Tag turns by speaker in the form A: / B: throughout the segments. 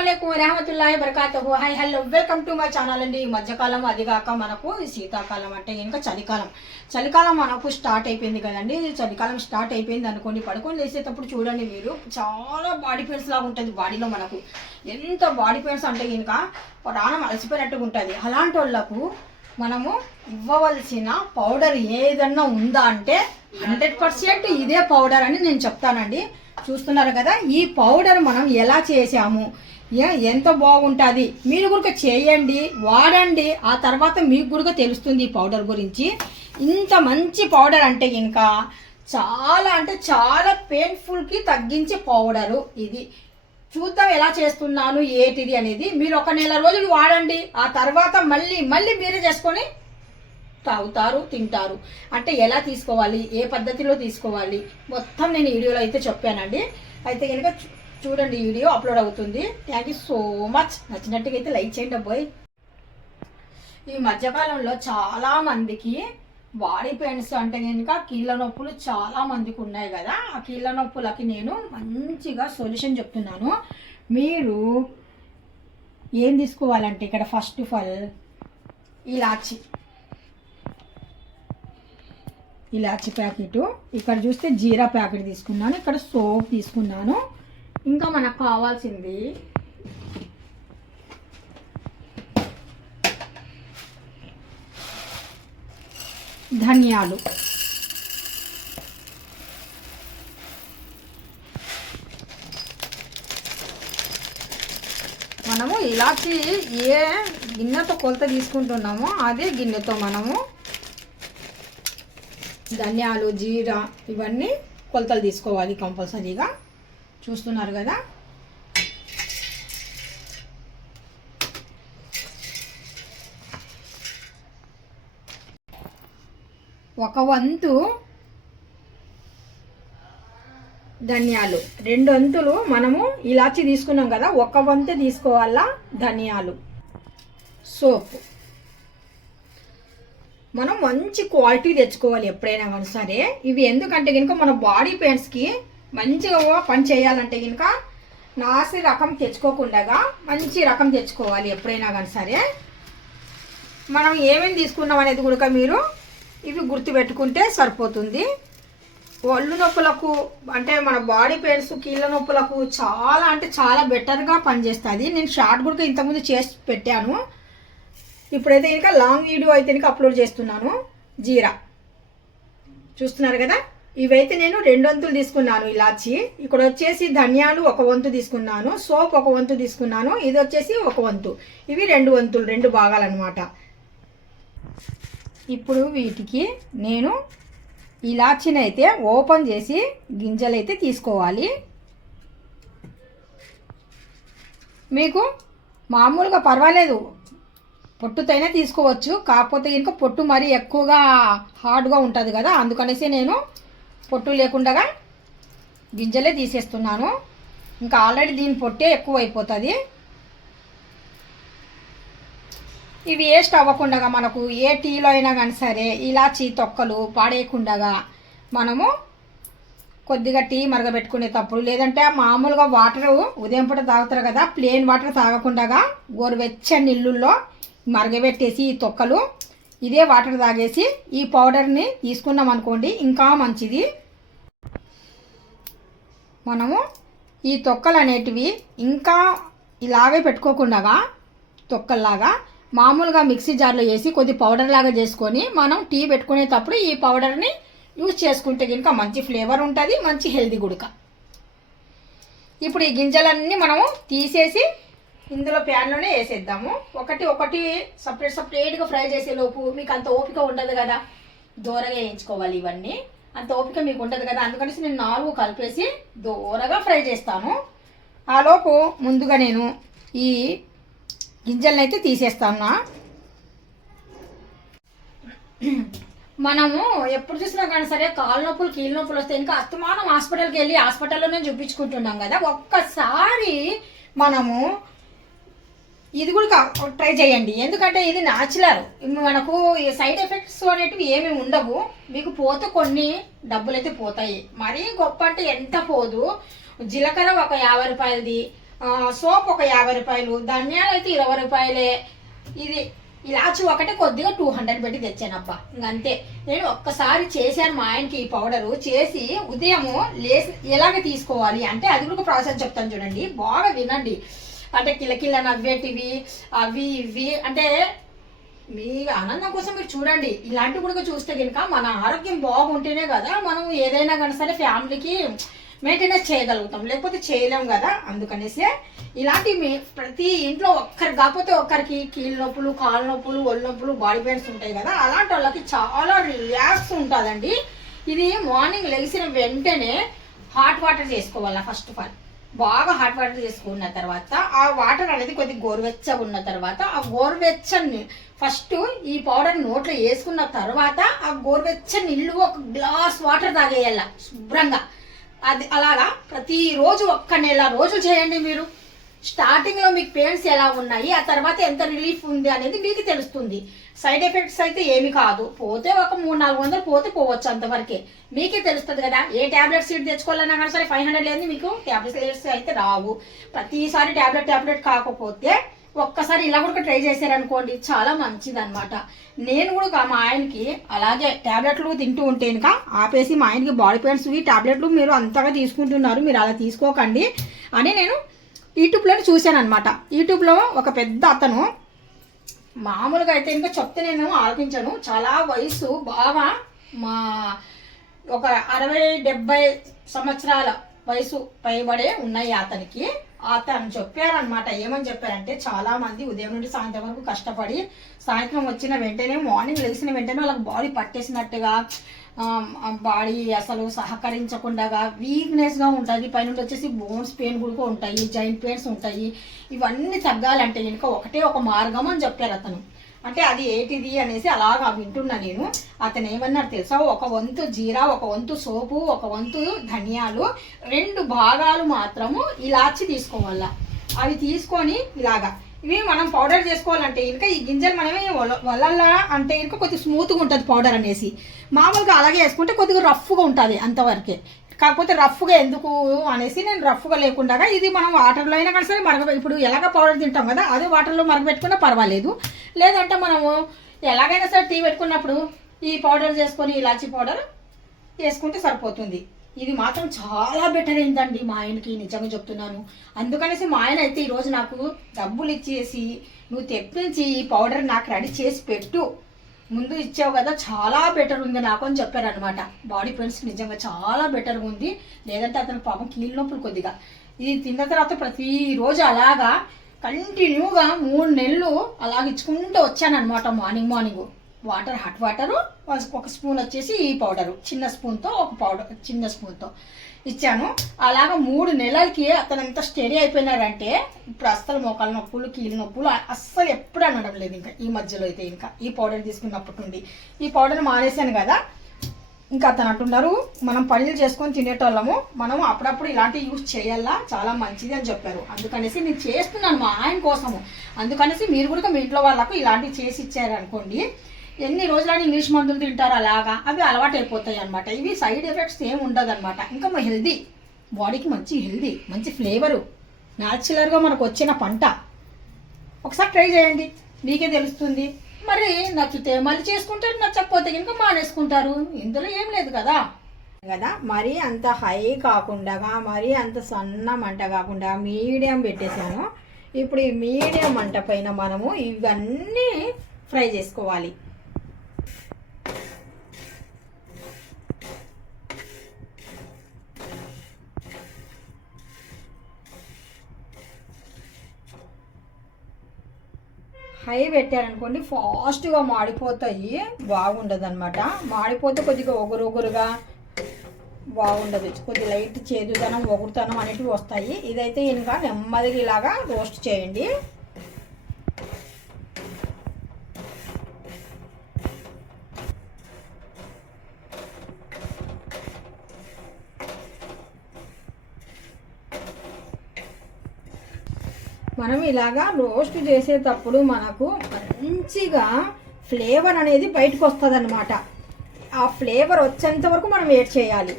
A: అస్సలం వరహమతుల్లా బరకాతహు hi hello welcome to my channel అండి. ఈ మధ్యకాలం అది కాక మనకు శీతాకాలం అంటే ఇంకా చలికాలం. చలికాలం మనకు స్టార్ట్ అయిపోయింది కదండి. చలికాలం స్టార్ట్ అయిపోయింది అనుకోండి పడుకొని లేసేటప్పుడు చూడండి మీరు చాలా బాడీ పెయిన్స్ లాగా ఉంటుంది బాడీలో మనకు. ఎంత బాడీ పెయిన్స్ అంటే ఇంకా ప్రాణం అలసిపోయినట్టుగా ఉంటుంది. అలాంటి వాళ్ళకు మనము ఇవ్వవలసిన పౌడర్ ఏదన్నా ఉందా అంటే హండ్రెడ్ పర్సెంట్ ఇదే పౌడర్ అని నేను చెప్తానండి. చూస్తున్నారు కదా ఈ పౌడర్ మనం ఎలా చేసాము ఎంత బాగుంటుంది? మీరు కూడా చేయండి వాడండి. ఆ తర్వాత మీకు కూడా తెలుస్తుంది ఈ పౌడర్ గురించి. ఇంత మంచి పౌడర్ అంటే ఇంకా చాలా అంటే చాలా పెయిన్ఫుల్కి తగ్గించే పౌడరు ఇది. చూద్దాం ఎలా చేస్తున్నాను ఏటిది అనేది. మీరు ఒక నెల రోజులు వాడండి. ఆ తర్వాత మళ్ళీ మళ్ళీ మీరే చేసుకొని తాగుతారు తింటారు. అంటే ఎలా తీసుకోవాలి ఏ పద్ధతిలో తీసుకోవాలి? మొత్తం నేను వీడియోలో అయితే చెప్పానండి. అయితే కనుక చూడండి ఈ వీడియో అప్లోడ్ అవుతుంది. థ్యాంక్ యూ సో మచ్ నచ్చినట్టుగా అయితే లైక్ చేయండి అబ్బాయి ఈ మధ్యకాలంలో చాలా మందికి బాడీ పెయిన్స్ అంటే కనుక కీళ్ళ నొప్పులు చాలా మందికి ఉన్నాయి కదా. ఆ కీళ్ళ నొప్పులకి నేను మంచిగా సొల్యూషన్ చెప్తున్నాను. మీరు ఏం తీసుకోవాలంటే ఇక్కడ ఫస్ట్ ఆఫ్ ఆల్ ఇలాచి. ఇలాచి ప్యాకెట్. ఇక్కడ చూస్తే జీరా ప్యాకెట్ తీసుకున్నాను. ఇక్కడ సోప్ తీసుకున్నాను. ఇంకా మనకు కావాల్సింది ధనియాలు. మనము ఇలాచి ఏ గిన్నెతో కొలత తీసుకుంటున్నామో అదే గిన్నెతో మనము ధనియాలు జీరా ఇవన్నీ కొలతలు తీసుకోవాలి కంపల్సరీగా. చూస్తున్నారు కదా? ఒక వంతు ధనియాలు. రెండు వంతులు మనము ఇలాచి తీసుకున్నాం కదా ఒక వంతు తీసుకోవాలా? ధనియాలు. సోపు. మనం మంచి క్వాలిటీ తెచ్చుకోవాలి ఎప్పుడైనా కానీ సరే. ఇవి ఎందుకంటే కనుక మన బాడీ పెయిన్స్కి మంచిగా పని చేయాలంటే కనుక నాసి రకం తెచ్చుకోకుండా మంచి రకం తెచ్చుకోవాలి ఎప్పుడైనా కానీ సరే. మనం ఏమేమి తీసుకున్నాం అనేది కూడా మీరు ఇవి గుర్తుపెట్టుకుంటే సరిపోతుంది. ఒళ్ళు నొప్పులకు అంటే మన బాడీ పెయిన్స్ కీళ్ళ నొప్పులకు చాలా అంటే చాలా బెటర్గా పనిచేస్తుంది. నేను షార్ట్ కూడా ఇంతకుముందు చేసి పెట్టాను. ఇప్పుడైతే ఇంకా లాంగ్ వీడియో అయితే ఇంకా అప్లోడ్ చేస్తున్నాను. జీరా. చూస్తున్నారు కదా? ఇవైతే నేను రెండు వంతులు తీసుకున్నాను ఇలాచి. ఇక్కడ వచ్చేసి ధనియాలు ఒక వంతు తీసుకున్నాను సోప్ ఒక వంతు తీసుకున్నాను ఇది వచ్చేసి ఒక వంతు. ఇవి రెండు వంతులు రెండు భాగాలన్నమాట. ఇప్పుడు వీటికి నేను ఇలాచిని అయితే ఓపెన్ చేసి గింజలు అయితే తీసుకోవాలి. మీకు మామూలుగా పర్వాలేదు పొట్టుతోనే తీసుకోవచ్చు. కాకపోతే ఇంకా పొట్టు మరీ ఎక్కువగా హార్డ్గా ఉంటుంది కదా అందుకనేసి నేను పొట్టు లేకుండా గింజలే తీసేస్తున్నాను. ఇంకా ఆల్రెడీ దీని పొట్టే ఎక్కువ అయిపోతుంది ఇవి వేస్ట్ అవ్వకుండా మనకు ఏ టీలో అయినా కానీ సరే ఇలాచి తొక్కలు పాడేయకుండా మనము కొద్దిగా టీ మరగబెట్టుకునేటప్పుడు లేదంటే మామూలుగా వాటర్ ఉదయం పూట తాగుతారు కదా ప్లేన్ వాటర్ తాగకుండా గోరువెచ్చని నీళ్ళల్లో మరగబెట్టేసి ఈ తొక్కలు ఇదే వాటర్ తాగేసి ఈ పౌడర్ని తీసుకున్నాం అనుకోండి ఇంకా మంచిది. మనము ఈ తొక్కలు అనేటివి ఇంకా ఇలాగే పెట్టుకోకుండా తొక్కల్లాగా మామూలుగా మిక్సీ జార్లో వేసి కొద్ది పౌడర్ లాగా చేసుకొని మనం టీ పెట్టుకునేటప్పుడు ఈ పౌడర్ని యూజ్ చేసుకుంటే కనుక మంచి ఫ్లేవర్ ఉంటుంది మంచి హెల్దీ గుడక. ఇప్పుడు ఈ గింజలన్నీ మనము తీసేసి ఇందులో ప్యాన్లోనే వేసేద్దాము. ఒకటి ఒకటి సపరేట్ సపరేట్గా ఫ్రై చేసే లోపు మీకు అంత ఓపిక ఉండదు కదా. దూరగా వేయించుకోవాలి ఇవన్నీ. అంత ఓపిక మీకు ఉండదు కదా. అందుకనేసి నేను నాలుగు కలిపేసి దూరగా ఫ్రై చేస్తాను. ఆ లోపు ముందుగా నేను ఈ గింజలను అయితే తీసేస్తాను. మనము ఎప్పుడు చూసినా కానీ సరే కాళ్ళ నొప్పులు కీళ్ళ నొప్పులు వస్తే ఇంకా అస్తమానం హాస్పిటల్కి వెళ్ళి హాస్పిటల్లోనే చూపించుకుంటున్నాం కదా. ఒక్కసారి మనము ఇది కూడా ట్రై చేయండి. ఎందుకంటే ఇది న్యాచురల్ మనకు సైడ్ ఎఫెక్ట్స్ అనేటివి ఏమి ఉండవు. మీకు పోతే కొన్ని డబ్బులు అయితే పోతాయి. మరీ గొప్ప అంటే ఎంత పోదు. జీలకర్ర ఒక యాభై రూపాయలది. సోప్ ఒక యాభై రూపాయలు. ధనియాలు అయితే ఇరవై రూపాయలే. ఇది ఇలాచి ఒకటే కొద్దిగా టూ హండ్రెడ్ పెట్టి తెచ్చానబ్బా. ఇంకంతే నేను ఒక్కసారి చేశాను మా ఆయనకి ఈ పౌడరు చేసి ఉదయము లేసి ఎలాగ తీసుకోవాలి అంటే అది కూడా ప్రాసెస్ చెప్తాను చూడండి. బాగా వినండి. అంటే కిలకిల నవ్వేటివి అవి ఇవి. అంటే మీ ఆనందం కోసం మీరు చూడండి. ఇలాంటివి కూడా చూస్తే కనుక మన ఆరోగ్యం బాగుంటేనే కదా మనం ఏదైనా కానీ సరే ఫ్యామిలీకి మెయింటెనెన్స్ చేయగలుగుతాం. లేకపోతే చేయలేం కదా. అందుకనేసే ఇలాంటి మీ ప్రతి ఇంట్లో ఒక్కరికి కాకపోతే ఒక్కరికి కీళ్ళ నొప్పులు కాళ్ళ నొప్పులు ఒళ్ళు నొప్పులు బాడీ పెయిన్స్ ఉంటాయి కదా. అలాంటి వాళ్ళకి చాలా రిలాక్స్ ఉంటుందండి. ఇది మార్నింగ్ లెగిసిన వెంటనే హాట్ వాటర్ చేసుకోవాలా ఫస్ట్ ఆఫ్ ఆల్. బాగా హాట్ వాటర్ చేసుకున్న తర్వాత ఆ వాటర్ అనేది కొద్దిగా గోరువెచ్చగా ఉన్న తర్వాత ఆ గోరువెచ్చని ఫస్ట్ ఈ పౌడర్ నోట్లో వేసుకున్న తర్వాత ఆ గోరువెచ్చని నీళ్ళు ఒక గ్లాస్ వాటర్ తాగేయాల శుభ్రంగా. అది అలాగా ప్రతిరోజు ఒక్క నెల రోజులు చేయండి మీరు. స్టార్టింగ్లో మీకు పెయిన్స్ ఎలా ఉన్నాయి ఆ తర్వాత ఎంత రిలీఫ్ ఉంది అనేది మీకు తెలుస్తుంది. సైడ్ ఎఫెక్ట్స్ అయితే ఏమి కాదు. పోతే ఒక మూడు నాలుగు వందలు పోతే పోవచ్చు అంతవరకే. మీకే తెలుస్తుంది కదా ఏ టాబ్లెట్ సీట్ తెచ్చుకోవాలన్నా కానీ సరే ఫైవ్ హండ్రెడ్ లేదు మీకు టాబ్లెట్స్ అయితే రావు. ప్రతిసారి టాబ్లెట్ టాబ్లెట్ కాకపోతే ఒక్కసారి ఇలా కూడా ట్రై చేశారనుకోండి చాలా మంచిది అనమాట నేను కూడా మా ఆయనకి అలాగే టాబ్లెట్లు తింటూ ఉంటే ఇంకా ఆపేసి మా ఆయనకి బాడీ పెయిన్స్ టాబ్లెట్లు మీరు అంతగా తీసుకుంటున్నారు మీరు అలా తీసుకోకండి అని నేను యూట్యూబ్లోనే చూశాను అనమాట యూట్యూబ్లో ఒక పెద్ద అతను మామూలుగా అయితే ఇంకా చెప్తే నేను ఆలోచించాను చాలా వయసు బాగా మా ఒక అరవై డెబ్బై సంవత్సరాల వయసు పైబడే ఉన్నాయి అతనికి. అతను చెప్పారనమాట ఏమని చెప్పారంటే చాలా మంది ఉదయం నుండి సాయంత్రం వరకు కష్టపడి సాయంత్రం వచ్చిన వెంటనే మార్నింగ్ లేచిన వెంటనే వాళ్ళకి బాడీ పట్టేసినట్టుగా బాడీ అసలు సహకరించకుండా వీక్నెస్గా ఉంటుంది పైన వచ్చేసి బోన్స్ పెయిన్ కూడా ఉంటాయి జాయింట్ పెయిన్స్ ఉంటాయి. ఇవన్నీ తగ్గాలంటే కనుక ఒకటే ఒక మార్గం అని చెప్పారు అతను. అంటే అది ఏంటిది అనేసి అలాగా వింటున్నా నేను. అతను ఏమన్నారు తెలుసా? ఒక వంతు జీరా ఒక వంతు సోపు ఒక వంతు ధనియాలు రెండు భాగాలు మాత్రము ఇలాచి తీసుకోవాల. అవి తీసుకొని ఇలాగా ఇవి మనం పౌడర్ చేసుకోవాలంటే ఇంకా ఈ గింజలు మనమే వలల్లా అంటే ఇంకా కొద్దిగా స్మూత్గా ఉంటుంది పౌడర్ అనేసి. మామూలుగా అలాగే వేసుకుంటే కొద్దిగా రఫ్గా ఉంటుంది అంతవరకే. కాకపోతే రఫ్గా ఎందుకు అనేసి నేను రఫ్గా లేకుండా ఇది మనం వాటర్లో అయినా కానీ సరే మరగ ఇప్పుడు ఎలాగ పౌడర్ తింటాం కదా అదే వాటర్లో మరగబెట్టుకున్నా పర్వాలేదు. లేదంటే మనము ఎలాగైనా సరే టీ పెట్టుకున్నప్పుడు ఈ పౌడర్ చేసుకొని ఇలాచి పౌడర్ వేసుకుంటే సరిపోతుంది. ఇది మాత్రం చాలా బెటర్ అయిందండి మా ఆయనకి నిజంగా చెప్తున్నాను. అందుకనేసి మా ఆయన అయితే ఈరోజు నాకు డబ్బులు ఇచ్చేసి నువ్వు తెప్పించి ఈ పౌడర్ నాకు రెడీ చేసి పెట్టు. ముందు ఇచ్చావు కదా చాలా బెటర్ ఉంది నాకు అని చెప్పారనమాట బాడీ పెయిన్స్ నిజంగా చాలా బెటర్గా ఉంది. లేదంటే అతను పాపం కీళ్ళ నొప్పులు కొద్దిగా. ఇది తిన్న తర్వాత ప్రతిరోజు అలాగా కంటిన్యూగా మూడు నెలలు అలాగ ఇచ్చుకుంటూ వచ్చానమాట morning morning water hot water ఒక స్పూన్ వచ్చేసి ఈ పౌడరు. చిన్న స్పూన్తో ఒక పౌడర్ చిన్న స్పూన్తో ఇచ్చాను. అలాగ మూడు నెలలకి అతను ఎంత స్టడీ అయిపోయినారంటే ఇప్పుడు అస్సలు మోకాలు నొప్పులు కీళ్ళ నొప్పులు అస్సలు ఎప్పుడు అనడం లేదు ఇంకా ఈ మధ్యలో అయితే ఇంకా. ఈ పౌడర్ తీసుకున్నప్పటి నుండి. ఈ పౌడర్ మానేశాను కదా ఇంకా అతను అంటున్నారు మనం పనులు చేసుకొని తినేటోళ్ళము. మనం అప్పుడప్పుడు ఇలాంటివి యూజ్ చేయాలా? చాలా మంచిది అని చెప్పారు. అందుకనేసి నేను చేస్తున్నాను మా ఆయన కోసము. అందుకనేసి మీరు కూడా మీ ఇంట్లో వాళ్ళకు ఇలాంటివి చేసి ఇచ్చారు అనుకోండి ఎన్ని రోజులని ఇంగ్లీష్ మందులు తింటారు అలాగా? అవి అలవాటు అయిపోతాయి అనమాట ఇవి సైడ్ ఎఫెక్ట్స్ ఏమి ఉండదు అనమాట ఇంకా హెల్దీ. బాడీకి మంచి హెల్దీ మంచి ఫ్లేవరు. న్యాచురల్గా మనకు వచ్చిన పంట. ఒకసారి ట్రై చేయండి. మీకే తెలుస్తుంది. మరి నచ్చితే మళ్ళీ చేసుకుంటారు నచ్చకపోతే ఇంకా మానేసుకుంటారు. ఇందులో ఏం లేదు కదా. కదా మరీ అంత హై కాకుండా మరీ అంత సన్న మంట కాకుండా మీడియం పెట్టేశాను. ఇప్పుడు ఈ మీడియం మంట పైన మనము ఇవన్నీ ఫ్రై చేసుకోవాలి. హై పెట్టారనుకోండి ఫాస్ట్గా మాడిపోతాయి బాగుండదు అనమాట మాడిపోతే కొద్దిగా ఒగురు ఒగురుగా బాగుండదు. కొద్ది లైట్ చేదుతనం ఒగురుతనం అనేటివి వస్తాయి. ఇదైతే ఇంకా నెమ్మదిగా ఇలాగా రోస్ట్ చేయండి. మనం ఇలాగా రోస్ట్ చేసేటప్పుడు మనకు మంచిగా ఫ్లేవర్ అనేది బయటకు వస్తుంది అనమాట ఆ ఫ్లేవర్ వచ్చేంత వరకు మనం వేట్ చేయాలి.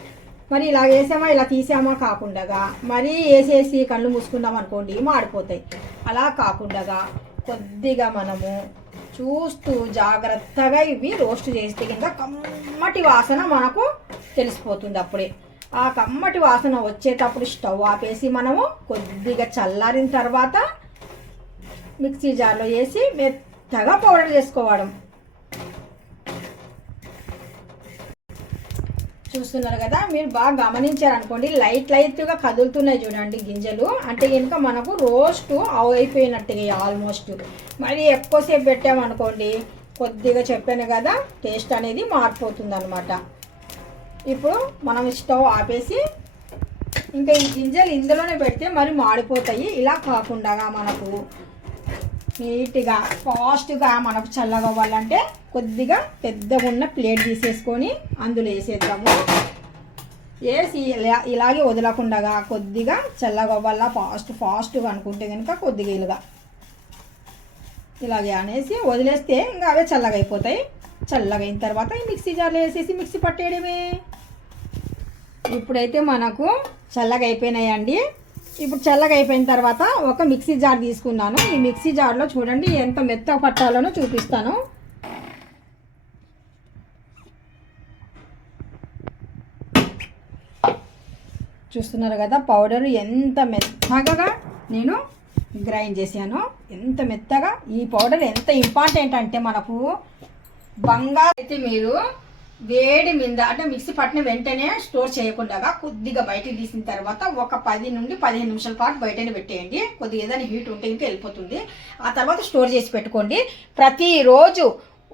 A: మరి ఇలా వేసామా ఇలా తీసామా కాకుండా మరీ వేసేసి కళ్ళు మూసుకున్నాం అనుకోండి మాడిపోతాయి అలా కాకుండా కొద్దిగా మనము చూస్తూ జాగ్రత్తగా ఇవి రోస్ట్ చేస్తే కింద కమ్మటి వాసన మనకు తెలిసిపోతుంది అప్పుడే. ఆ కమ్మటి వాసన వచ్చేటప్పుడు స్టవ్ ఆపేసి మనము కొద్దిగా చల్లారిన తర్వాత మిక్సీ జార్లో వేసి మెత్తగా పౌడర్ చేసుకోవడం. చూస్తున్నారు కదా మీరు బాగా గమనించారు అనుకోండి లైట్ లైట్గా కదులుతున్నాయి చూడండి గింజలు. అంటే కనుక మనకు రోస్ట్ అయిపోయినట్టుగా ఆల్మోస్ట్. మరి ఎక్కువసేపు పెట్టామనుకోండి కొద్దిగా చెప్పాను కదా టేస్ట్ అనేది మారిపోతుంది అనమాట ఇప్పుడు మనం స్టవ్ ఆపేసి ఇంకా ఈ గింజలు ఇందులోనే పెడితే మరి మాడిపోతాయి. ఇలా కాకుండా మనకు నీట్గా ఫాస్ట్గా మనకు చల్లగా అవ్వాలంటే కొద్దిగా పెద్దగా ఉన్న ప్లేట్ తీసేసుకొని అందులో వేసేద్దాము. వేసి ఇలా ఇలాగే వదలకుండా కొద్దిగా చల్లగా అవ్వాలా ఫాస్ట్ ఫాస్ట్గా అనుకుంటే కనుక కొద్దిగా ఇలాగా. ఇలాగే అనేసి వదిలేస్తే ఇంకా అవే చల్లగా అయిపోతాయి చల్లగా అయిన తర్వాత ఈ మిక్సీ జార్లో వేసేసి మిక్సీ పట్టేయడమే. ఇప్పుడైతే మనకు చల్లగా అయిపోయినాయండి ఇప్పుడు చల్లగా అయిపోయిన తర్వాత ఒక మిక్సీ జార్ తీసుకున్నాను. ఈ మిక్సీ జార్లో చూడండి ఎంత మెత్తగా పట్టాలనో చూపిస్తాను. చూస్తున్నారు కదా పౌడర్ ఎంత మెత్తగా నేను గ్రైండ్ చేశాను. ఎంత మెత్తగా ఈ పౌడర్ ఎంత ఇంపార్టెంట్ అంటే మనకు బంగారు అయితే మీరు వేడి మీద అంటే మిక్సీ పట్టిన వెంటనే స్టోర్ చేయకుండా కొద్దిగా బయటకు తీసిన తర్వాత ఒక పది నుండి పదిహేను నిమిషాల పాటు బయటనే పెట్టేయండి. కొద్దిగా ఏదైనా హీట్ ఉంటే ఇంకా వెళ్ళిపోతుంది. ఆ తర్వాత స్టోర్ చేసి పెట్టుకోండి. ప్రతిరోజు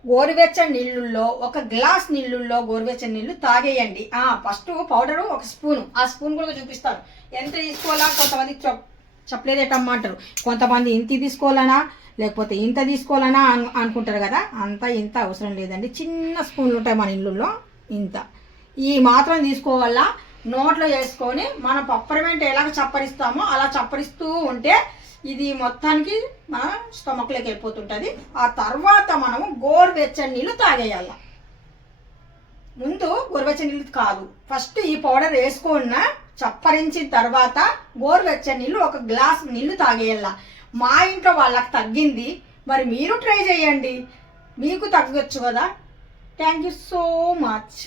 A: గోరువెచ్చని నీళ్ళల్లో ఒక గ్లాస్ నీళ్ళల్లో గోరువెచ్చని నీళ్ళు తాగేయండి. ఫస్ట్ పౌడరు ఒక స్పూన్. ఆ స్పూన్ కూడా చూపిస్తాను. ఎంత తీసుకోవాలా కొంతమంది చెప్పలేదేటమ్మంటారు కొంతమంది ఇంత తీసుకోవాలనా? లేకపోతే ఇంత తీసుకోవాలన్నా అనుకుంటారు కదా అంత ఇంత అవసరం లేదండి. చిన్న స్పూన్లు ఉంటాయి మన ఇళ్ళల్లో ఇంత. ఈ మాత్రం తీసుకోవాలా? నోట్లో వేసుకొని మన పప్పరమెంట్ ఎలాగ చప్పరిస్తామో అలా చప్పరిస్తూ ఉంటే ఇది మొత్తానికి మన స్టమక్లోకి వెళ్ళిపోతుంటుంది. ఆ తర్వాత మనము గోరువెచ్చని నీళ్ళు తాగేయాల. ముందు గోరువెచ్చని నీళ్ళు కాదు. ఫస్ట్ ఈ పౌడర్ వేసుకున్న చప్పరించిన తర్వాత గోరువెచ్చని నీళ్ళు ఒక గ్లాస్ నీళ్ళు తాగేయాల. మా ఇంట్లో వాళ్ళకి తగ్గింది. మరి మీరు ట్రై చేయండి. మీకు తగ్గొచ్చు కదా. Thank you so much